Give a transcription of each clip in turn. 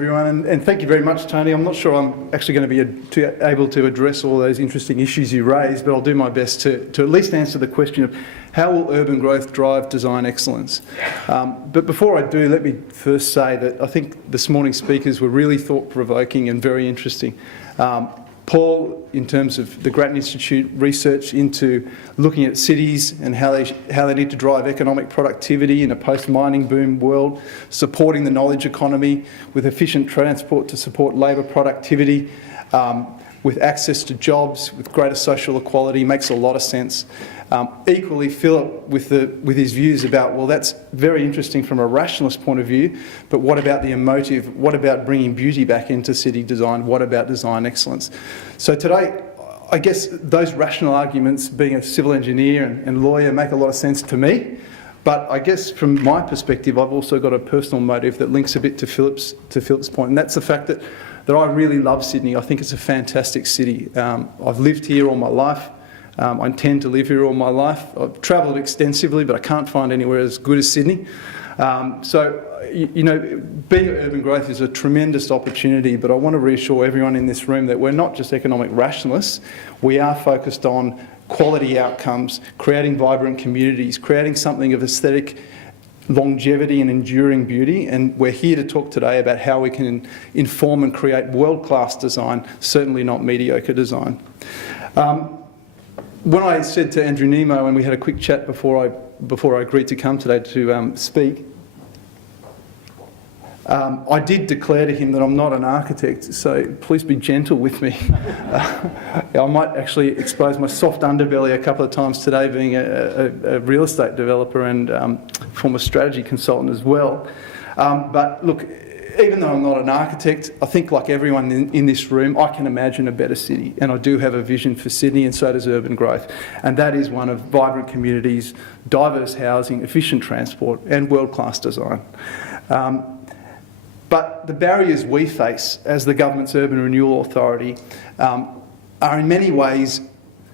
Everyone, and thank you very much, Tony. I'm not sure I'm actually going to be able to address all those interesting issues you raised, but I'll do my best to at least answer the question of how will urban growth drive design excellence. But before I do, let me first say that I think this morning's speakers were really thought-provoking and very interesting. Paul, in terms of the Grattan Institute research into looking at cities and how they need to drive economic productivity in a post-mining boom world, supporting the knowledge economy with efficient transport to support labour productivity, with access to jobs, with greater social equality, makes a lot of sense. Equally, Philip, with his views about, well, that's very interesting from a rationalist point of view, but what about the emotive? What about bringing beauty back into city design? What about design excellence? So today, I guess those rational arguments, being a civil engineer and lawyer, make a lot of sense to me. But I guess from my perspective, I've also got a personal motive that links a bit to Philip's point, and that's the fact that I really love Sydney. I think it's a fantastic city. I've lived here all my life. I intend to live here all my life. I've travelled extensively, but I can't find anywhere as good as Sydney. So, you know, being urban growth is a tremendous opportunity, but I want to reassure everyone in this room that we're not just economic rationalists. We are focused on quality outcomes, creating vibrant communities, creating something of aesthetic longevity and enduring beauty, and we're here to talk today about how we can inform and create world-class design, certainly not mediocre design. When I said to Andrew Nemo, and we had a quick chat before I agreed to come today to speak, I did declare to him that I'm not an architect, so please be gentle with me. I might actually expose my soft underbelly a couple of times today, being a real estate developer and former strategy consultant as well. But look, even though I'm not an architect, I think like everyone in this room, I can imagine a better city, and I do have a vision for Sydney, and so does urban growth. And that is one of vibrant communities, diverse housing, efficient transport, and world-class design. But the barriers we face as the government's urban renewal authority are in many ways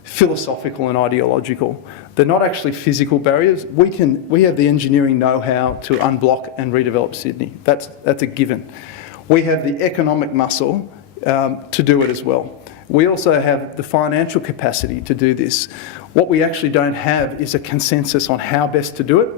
philosophical and ideological. They're not actually physical barriers. We have the engineering know-how to unblock and redevelop Sydney. That's a given. We have the economic muscle to do it as well. We also have the financial capacity to do this. What we actually don't have is a consensus on how best to do it.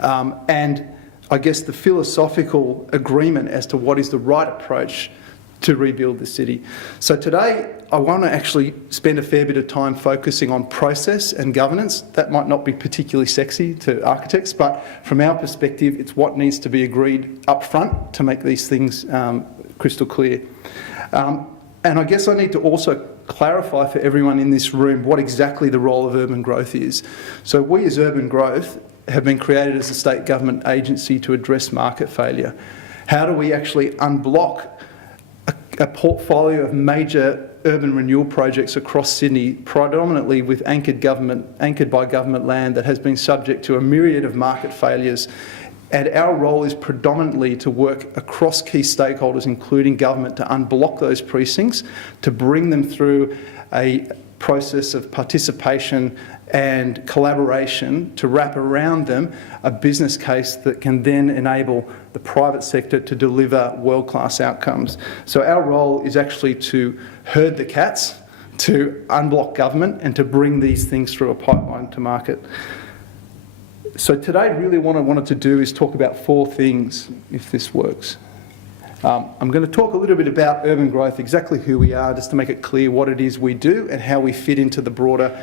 And I guess the philosophical agreement as to what is the right approach to rebuild the city. So today, I want to actually spend a fair bit of time focusing on process and governance. That might not be particularly sexy to architects, but from our perspective, it's what needs to be agreed up front to make these things crystal clear. And I guess I need to also clarify for everyone in this room what exactly the role of urban growth is. So we as urban growth have been created as a state government agency to address market failure. How do we actually unblock a portfolio of major urban renewal projects across Sydney, predominantly with anchored by government land that has been subject to a myriad of market failures? And our role is predominantly to work across key stakeholders, including government, to unblock those precincts, to bring them through a process of participation and collaboration to wrap around them a business case that can then enable the private sector to deliver world-class outcomes. So our role is actually to herd the cats, to unblock government, and to bring these things through a pipeline to market. So today, really what I wanted to do is talk about four things, if this works. I'm going to talk a little bit about urban growth, exactly who we are, just to make it clear what it is we do and how we fit into the broader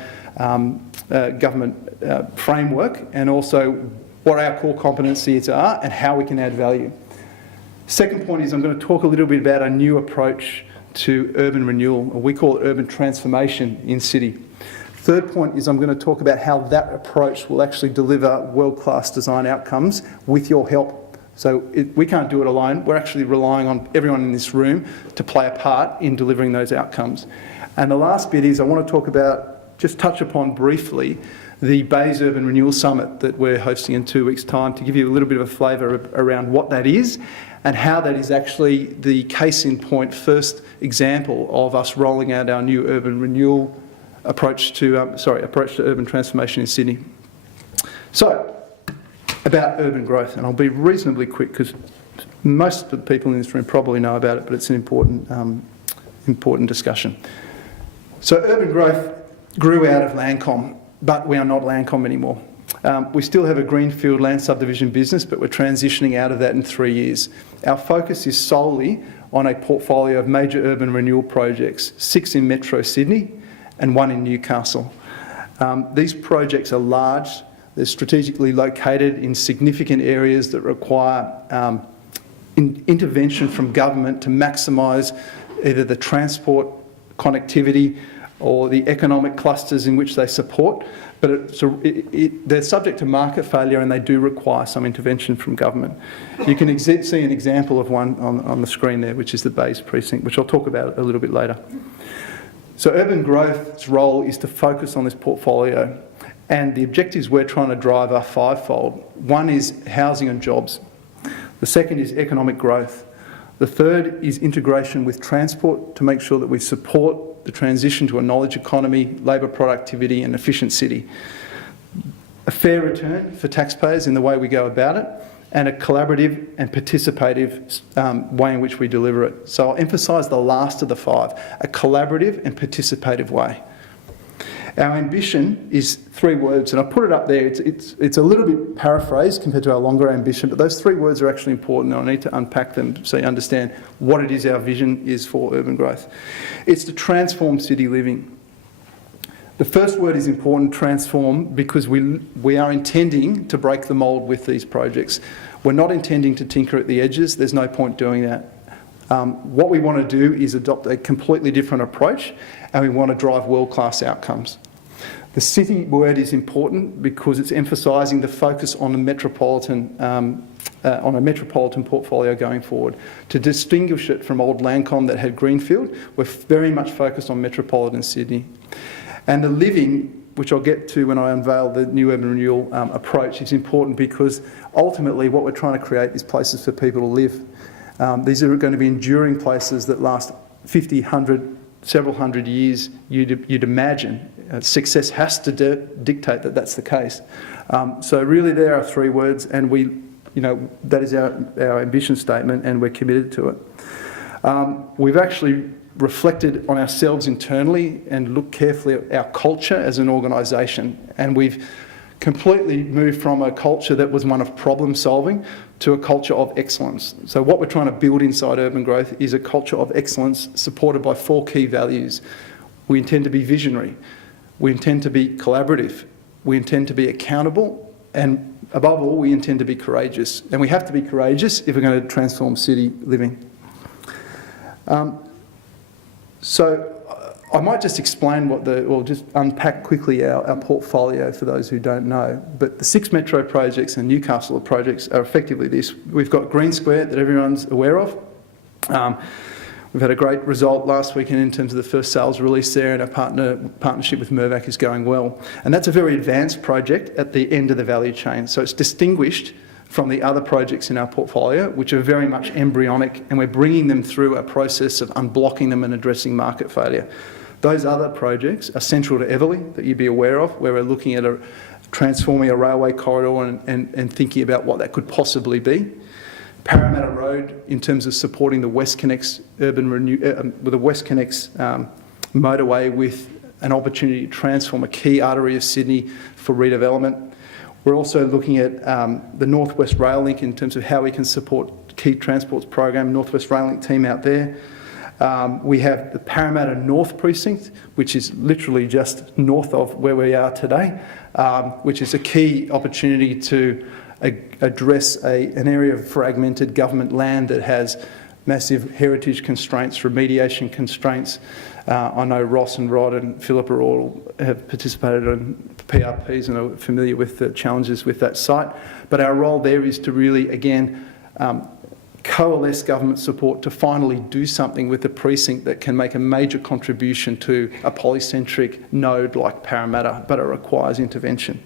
government framework, and also what our core competencies are and how we can add value. Second point is I'm going to talk a little bit about a new approach to urban renewal, or we call it urban transformation in city. Third point is I'm going to talk about how that approach will actually deliver world-class design outcomes with your help. So we can't do it alone. We're actually relying on everyone in this room to play a part in delivering those outcomes. And the last bit is I want to talk about, just touch upon briefly, the Bays Urban Renewal Summit that we're hosting in 2 weeks' time, to give you a little bit of a flavour around what that is and how that is actually the case in point first example of us rolling out our new urban renewal approach to urban transformation in Sydney. So, about urban growth, and I'll be reasonably quick because most of the people in this room probably know about it, but it's an important discussion. So urban growth grew out of Landcom, but we are not Landcom anymore. We still have a greenfield land subdivision business, but we're transitioning out of that in 3 years. Our focus is solely on a portfolio of major urban renewal projects, 6 in Metro Sydney and 1 in Newcastle. These projects are large, they're strategically located in significant areas that require intervention from government to maximise either the transport connectivity or the economic clusters in which they support, but they're subject to market failure and they do require some intervention from government. You can see an example of one on the screen there, which is the Bays Precinct, which I'll talk about a little bit later. So urban growth's role is to focus on this portfolio, and the objectives we're trying to drive are fivefold. One is housing and jobs. The second is economic growth. The third is integration with transport to make sure that we support the transition to a knowledge economy, labour productivity and efficient city. A fair return for taxpayers in the way we go about it, and a collaborative and participative way in which we deliver it. So I'll emphasise the last of the 5, a collaborative and participative way. Our ambition is 3 words, and I put it up there. It's a little bit paraphrased compared to our longer ambition, but those 3 words are actually important, and I need to unpack them so you understand what it is our vision is for urban growth. It's to transform city living. The first word is important, transform, because we are intending to break the mould with these projects. We're not intending to tinker at the edges. There's no point doing that. What we want to do is adopt a completely different approach, and we want to drive world-class outcomes. The city word is important because it's emphasising the focus on a metropolitan portfolio going forward. To distinguish it from old Landcom that had greenfield, we're very much focused on metropolitan Sydney. And the living, which I'll get to when I unveil the new urban renewal approach, is important because ultimately what we're trying to create is places for people to live. These are going to be enduring places that last 50, 100, several hundred years, you'd imagine. Success has to dictate that that's the case. So really there are 3 words, and that is our ambition statement, and we're committed to it. We've actually reflected on ourselves internally and looked carefully at our culture as an organisation, and we've completely moved from a culture that was one of problem solving to a culture of excellence. So what we're trying to build inside urban growth is a culture of excellence supported by 4 key values. We intend to be visionary, we intend to be collaborative, we intend to be accountable, and above all, we intend to be courageous. And we have to be courageous if we're going to transform city living. So I might just explain or just unpack quickly our portfolio for those who don't know. But the 6 metro projects and Newcastle projects are effectively this. We've got Green Square that everyone's aware of. We've had a great result last weekend in terms of the first sales release there, and our partnership with Mirvac is going well. And that's a very advanced project at the end of the value chain. So it's distinguished from the other projects in our portfolio, which are very much embryonic, and we're bringing them through a process of unblocking them and addressing market failure. Those other projects are central to Everleigh, that you'd be aware of, where we're looking at transforming a railway corridor and thinking about what that could possibly be. Parramatta Road, in terms of supporting the WestConnex motorway with an opportunity to transform a key artery of Sydney for redevelopment. We're also looking at the North West Rail Link in terms of how we can support key transports program, North West Rail Link team out there. We have the Parramatta North Precinct, which is literally just north of where we are today, which is a key opportunity to address an area of fragmented government land that has massive heritage constraints, remediation constraints. I know Ross and Rod and Philip all have participated in PRPs and are familiar with the challenges with that site. But our role there is to really, again, coalesce government support to finally do something with the precinct that can make a major contribution to a polycentric node like Parramatta, but it requires intervention.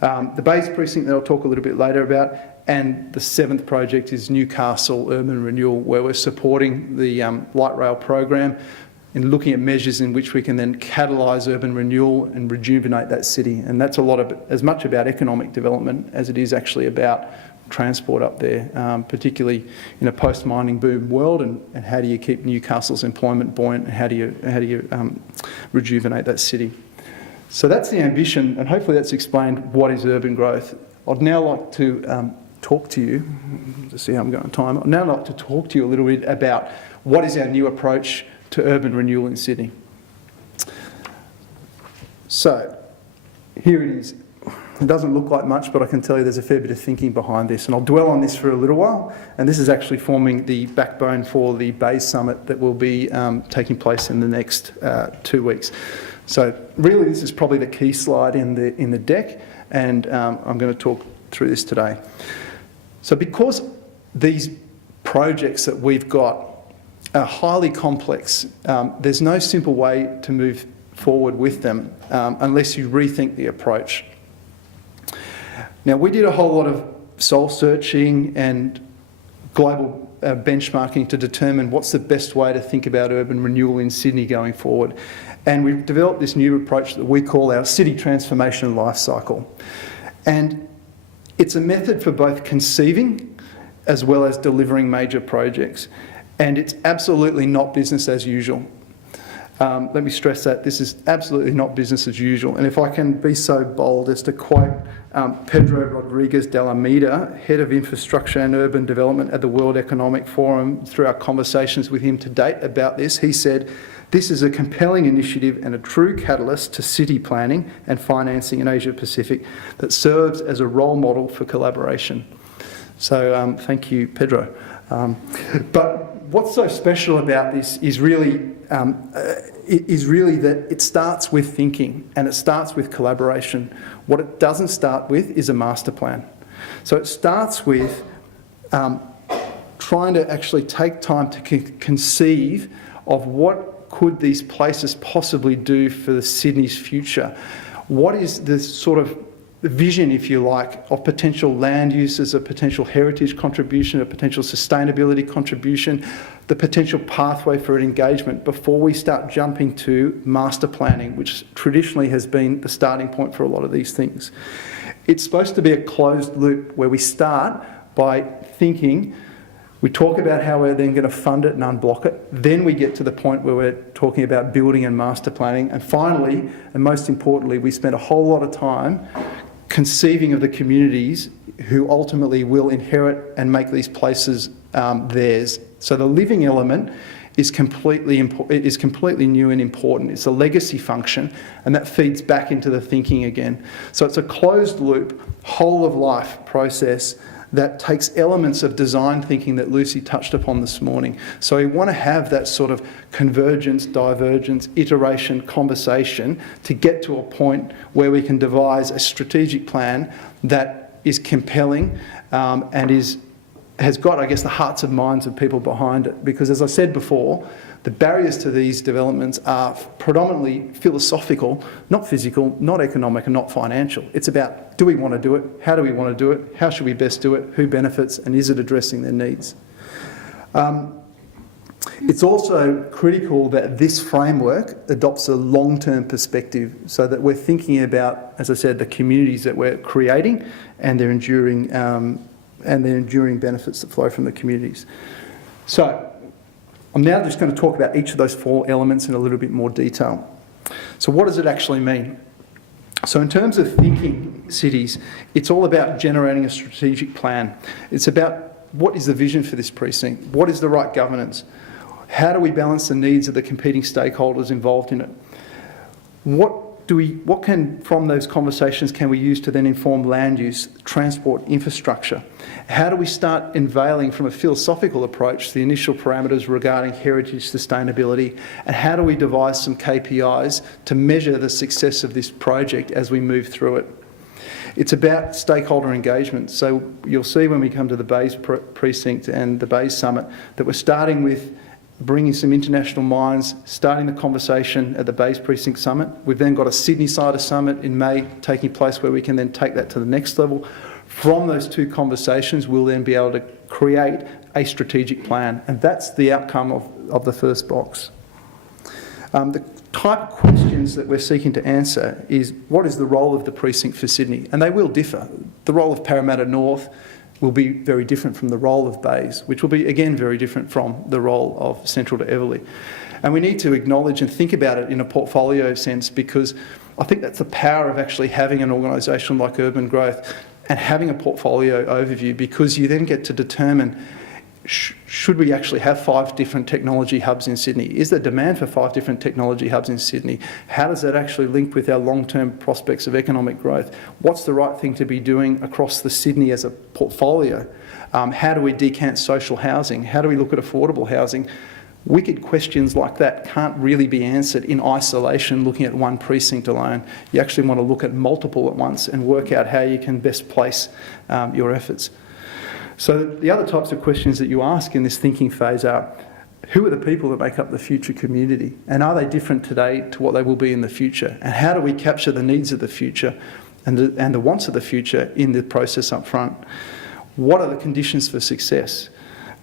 The Bays Precinct that I'll talk a little bit later about, and the 7th project is Newcastle Urban Renewal, where we're supporting the light rail program and looking at measures in which we can then catalyse urban renewal and rejuvenate that city. And that's as much about economic development as it is actually about transport up there, particularly in a post-mining boom world, and how do you keep Newcastle's employment buoyant, and how do you rejuvenate that city. So that's the ambition, and hopefully that's explained what is urban growth. I'd now like to talk to you, to see how I'm going on time, I'd now like to talk to you a little bit about what is our new approach to urban renewal in Sydney. So, here it is. It doesn't look like much, but I can tell you there's a fair bit of thinking behind this, and I'll dwell on this for a little while. And this is actually forming the backbone for the Bays Summit that will be taking place in the next 2 weeks. So really this is probably the key slide in the deck, and I'm going to talk through this today. So because these projects that we've got are highly complex, there's no simple way to move forward with them unless you rethink the approach. Now, we did a whole lot of soul searching and global benchmarking to determine what's the best way to think about urban renewal in Sydney going forward. And we've developed this new approach that we call our city transformation life cycle. And it's a method for both conceiving as well as delivering major projects. And it's absolutely not business as usual. Let me stress that this is absolutely not business as usual. And if I can be so bold as to quote Pedro Rodriguez de Almeida, Head of Infrastructure and Urban Development at the World Economic Forum, through our conversations with him to date about this, he said, "This is a compelling initiative and a true catalyst to city planning and financing in Asia Pacific that serves as a role model for collaboration." So thank you, Pedro. But what's so special about this is really that it starts with thinking and it starts with collaboration. What it doesn't start with is a master plan. So it starts with trying to actually take time to conceive of what could these places possibly do for the Sydney's future. What is the sort of vision, if you like, of potential land uses, a potential heritage contribution, a potential sustainability contribution, the potential pathway for an engagement before we start jumping to master planning, which traditionally has been the starting point for a lot of these things. It's supposed to be a closed loop where we start by thinking, we talk about how we're then going to fund it and unblock it, then we get to the point where we're talking about building and master planning, and finally, and most importantly, we spend a whole lot of time conceiving of the communities who ultimately will inherit and make these places theirs. So the living element is completely new and important. It's a legacy function, and that feeds back into the thinking again. So it's a closed loop, whole of life process that takes elements of design thinking that Lucy touched upon this morning. So we want to have that sort of convergence, divergence, iteration, conversation to get to a point where we can devise a strategic plan that is compelling and has got, I guess, the hearts and minds of people behind it. Because as I said before, the barriers to these developments are predominantly philosophical, not physical, not economic, and not financial. It's about, do we want to do it? How do we want to do it? How should we best do it? Who benefits? And is it addressing their needs? It's also critical that this framework adopts a long-term perspective so that we're thinking about, as I said, the communities that we're creating and their enduring benefits that flow from the communities. So I'm now just going to talk about each of those 4 elements in a little bit more detail. So what does it actually mean? So in terms of thinking cities, it's all about generating a strategic plan. It's about what is the vision for this precinct? What is the right governance? How do we balance the needs of the competing stakeholders involved in it? From those conversations can we use to then inform land use, transport, infrastructure? How do we start unveiling from a philosophical approach the initial parameters regarding heritage sustainability, and how do we devise some KPIs to measure the success of this project as we move through it? It's about stakeholder engagement. So you'll see when we come to the Bays Precinct and the Bays Summit that we're starting with bringing some international minds, starting the conversation at the Bays Precinct Summit. We've then got a Sydney side of summit in May taking place where we can then take that to the next level. From those 2 conversations, we'll then be able to create a strategic plan, and that's the outcome of the first box. The type of questions that we're seeking to answer is, what is the role of the precinct for Sydney? And they will differ. The role of Parramatta North will be very different from the role of bays, which will be, again, very different from the role of Central to Everleigh. And we need to acknowledge and think about it in a portfolio sense, because I think that's the power of actually having an organisation like Urban Growth and having a portfolio overview, because you then get to determine, should we actually have 5 different technology hubs in Sydney? Is there demand for 5 different technology hubs in Sydney? How does that actually link with our long-term prospects of economic growth? What's the right thing to be doing across the Sydney as a portfolio? How do we decant social housing? How do we look at affordable housing? Wicked questions like that can't really be answered in isolation looking at one precinct alone. You actually want to look at multiple at once and work out how you can best place your efforts. So the other types of questions that you ask in this thinking phase are, who are the people that make up the future community? And are they different today to what they will be in the future? And how do we capture the needs of the future and the wants of the future in the process up front? What are the conditions for success?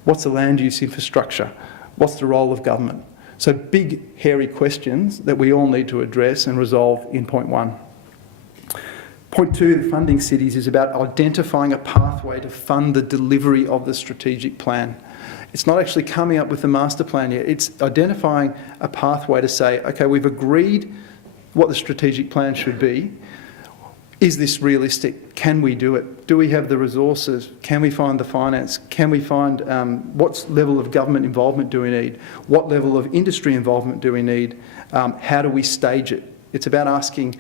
What's the land use infrastructure? What's the role of government? So big, hairy questions that we all need to address and resolve in point 1. Point 2, the funding cities, is about identifying a pathway to fund the delivery of the strategic plan. It's not actually coming up with the master plan yet. It's identifying a pathway to say, okay, we've agreed what the strategic plan should be. Is this realistic? Can we do it? Do we have the resources? Can we find the finance? Can we find what level of government involvement do we need? What level of industry involvement do we need? How do we stage it? It's about asking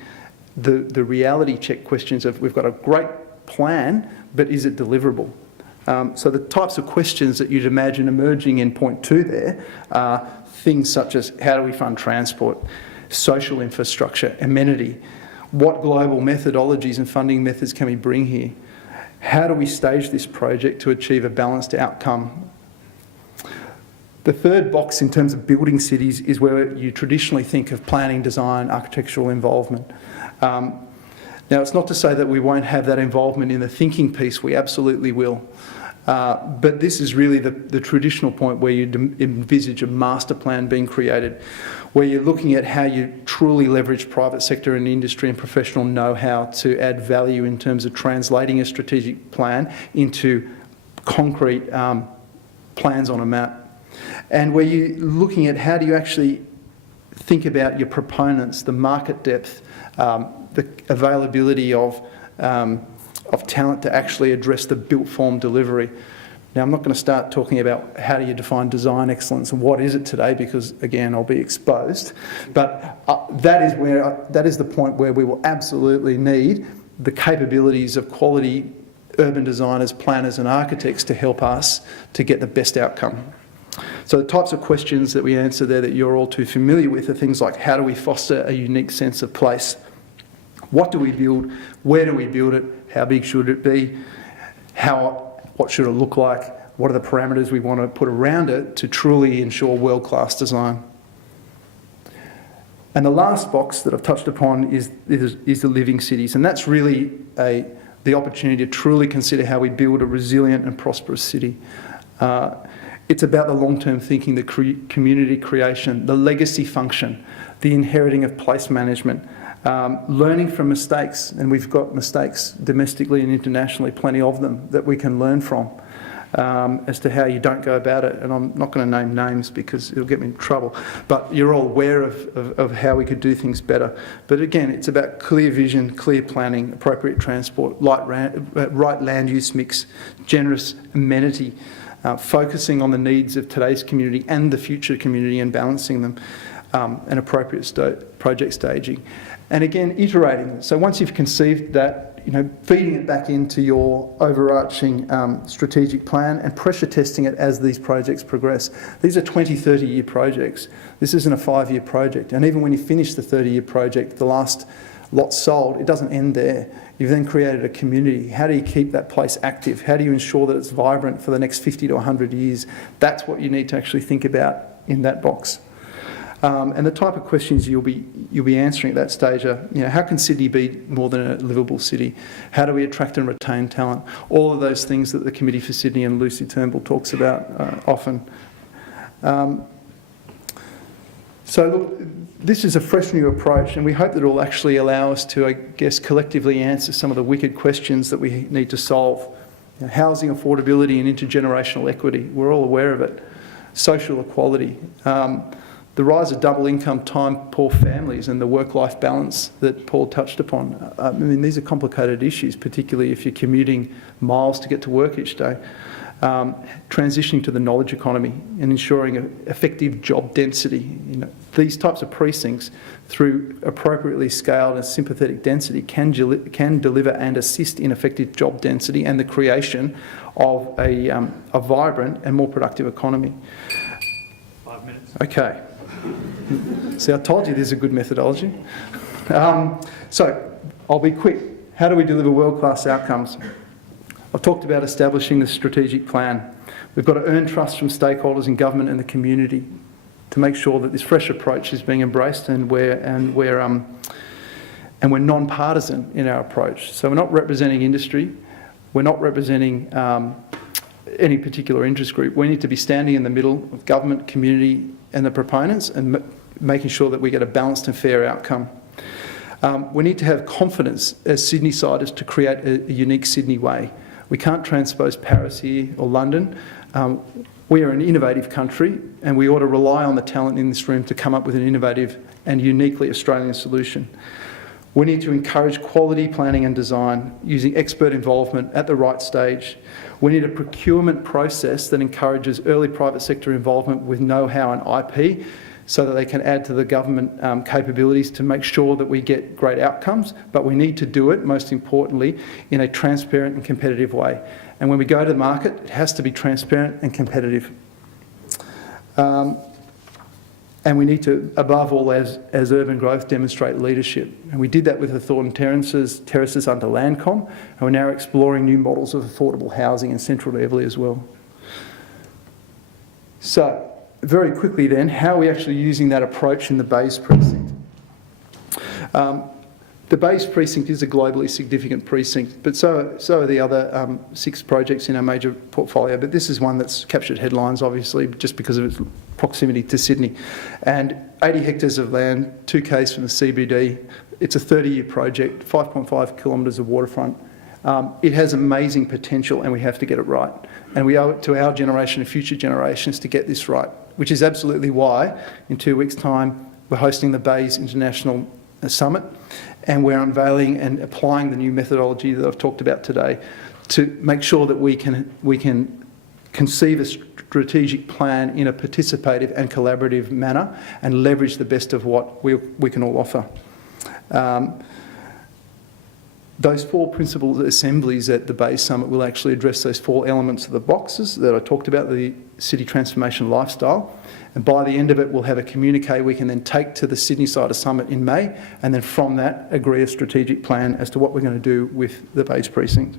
the reality check questions of, we've got a great plan, but is it deliverable? So the types of questions that you'd imagine emerging in point 2 there are things such as, how do we fund transport, social infrastructure, amenity? What global methodologies and funding methods can we bring here? How do we stage this project to achieve a balanced outcome? The third box in terms of building cities is where you traditionally think of planning, design, architectural involvement. Now, it's not to say that we won't have that involvement in the thinking piece, we absolutely will. But this is really the traditional point where you envisage a master plan being created, where you're looking at how you truly leverage private sector and industry and professional know-how to add value in terms of translating a strategic plan into concrete plans on a map. And where you're looking at how do you actually think about your proponents, the market depth, the availability of talent to actually address the built form delivery. Now, I'm not going to start talking about how do you define design excellence and what is it today, because again, I'll be exposed. But that is the point where we will absolutely need the capabilities of quality urban designers, planners and architects to help us to get the best outcome. So the types of questions that we answer there that you're all too familiar with are things like, how do we foster a unique sense of place? What do we build? Where do we build it? How big should it be? What should it look like? What are the parameters we want to put around it to truly ensure world-class design? And the last box that I've touched upon is the living cities, and that's really the opportunity to truly consider how we build a resilient and prosperous city. It's about the long-term thinking, the community creation, the legacy function, the inheriting of place management, learning from mistakes, and we've got mistakes domestically and internationally, plenty of them that we can learn from as to how you don't go about it. And I'm not going to name names because it'll get me in trouble, but you're all aware of how we could do things better. But again, it's about clear vision, clear planning, appropriate transport, right land use mix, generous amenity, focusing on the needs of today's community and the future community and balancing them, and appropriate project staging. And again, iterating. So once you've conceived that, feeding it back into your overarching strategic plan and pressure testing it as these projects progress. These are 20, 30-year projects. This isn't a 5-year project. And even when you finish the 30-year project, the last lot sold, it doesn't end there. You've then created a community. How do you keep that place active? How do you ensure that it's vibrant for the next 50 to 100 years? That's what you need to actually think about in that box. And the type of questions you'll be answering at that stage are, how can Sydney be more than a livable city? How do we attract and retain talent? All of those things that the Committee for Sydney and Lucy Turnbull talks about often. So look, this is a fresh new approach, and we hope that it will actually allow us to, collectively answer some of the wicked questions that we need to solve housing affordability and intergenerational equity, we're all aware of it. Social equality, the rise of double income time-poor families and the work-life balance that Paul touched upon. I mean, these are complicated issues, particularly if you're commuting miles to get to work each day. Transitioning to the knowledge economy and ensuring effective job density. These types of precincts, through appropriately scaled and sympathetic density, can deliver and assist in effective job density and the creation of a vibrant and more productive economy. 5 minutes. Okay. See, I told you there's a good methodology. So, I'll be quick. How do we deliver world-class outcomes? I've talked about establishing the strategic plan. We've got to earn trust from stakeholders in government and the community to make sure that this fresh approach is being embraced and we're non-partisan in our approach. So we're not representing industry, we're not representing any particular interest group. We need to be standing in the middle of government, community and the proponents and making sure that we get a balanced and fair outcome. We need to have confidence as Sydney-siders to create a unique Sydney way. We can't transpose Paris here or London. We are an innovative country and we ought to rely on the talent in this room to come up with an innovative and uniquely Australian solution. We need to encourage quality planning and design using expert involvement at the right stage. We need a procurement process that encourages early private sector involvement with know-how and IP so that they can add to the government capabilities to make sure that we get great outcomes, but we need to do it, most importantly, in a transparent and competitive way. And when we go to the market, it has to be transparent and competitive. And we need to, above all, as urban growth, demonstrate leadership. And we did that with the Thornton Terraces under Landcom, and we're now exploring new models of affordable housing in central Everleigh as well. So, very quickly then, how are we actually using that approach in the Bays precinct? The Bays precinct is a globally significant precinct, but so are the other 6 projects in our major portfolio, but this is one that's captured headlines, obviously, just because of its proximity to Sydney. And 80 hectares of land, 2 k's from the CBD. It's a 30-year project, 5.5 kilometres of waterfront. It has amazing potential and we have to get it right. And we owe it to our generation and future generations to get this right, which is absolutely why in 2 weeks' time we're hosting the Bays International Summit and we're unveiling and applying the new methodology that I've talked about today to make sure that we can conceive a strategic plan in a participative and collaborative manner and leverage the best of what we can all offer. Those 4 principal assemblies at the Bays Summit will actually address those 4 elements of the boxes that I talked about, the city transformation lifestyle. And by the end of it, we'll have a communique we can then take to the Sydney Cider Summit in May, and then from that, agree a strategic plan as to what we're going to do with the Bays precinct.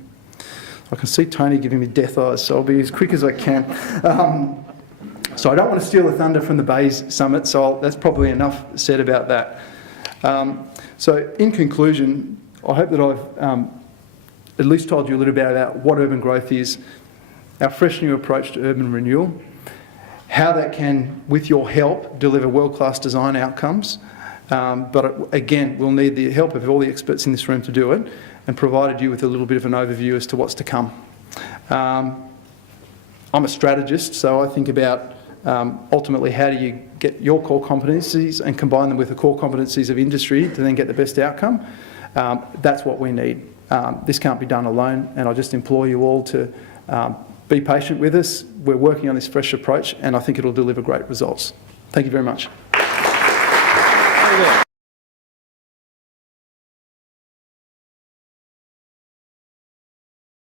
I can see Tony giving me death eyes, so I'll be as quick as I can. So I don't want to steal the thunder from the Bays Summit, so that's probably enough said about that. So in conclusion, I hope that I've at least told you a little bit about what urban growth is, our fresh new approach to urban renewal, how that can, with your help, deliver world-class design outcomes. But again, we'll need the help of all the experts in this room to do it, and provided you with a little bit of an overview as to what's to come. I'm a strategist, so I think about ultimately how do you get your core competencies and combine them with the core competencies of industry to then get the best outcome. That's what we need. This can't be done alone, and I just implore you all to be patient with us. We're working on this fresh approach, and I think it'll deliver great results. Thank you very much.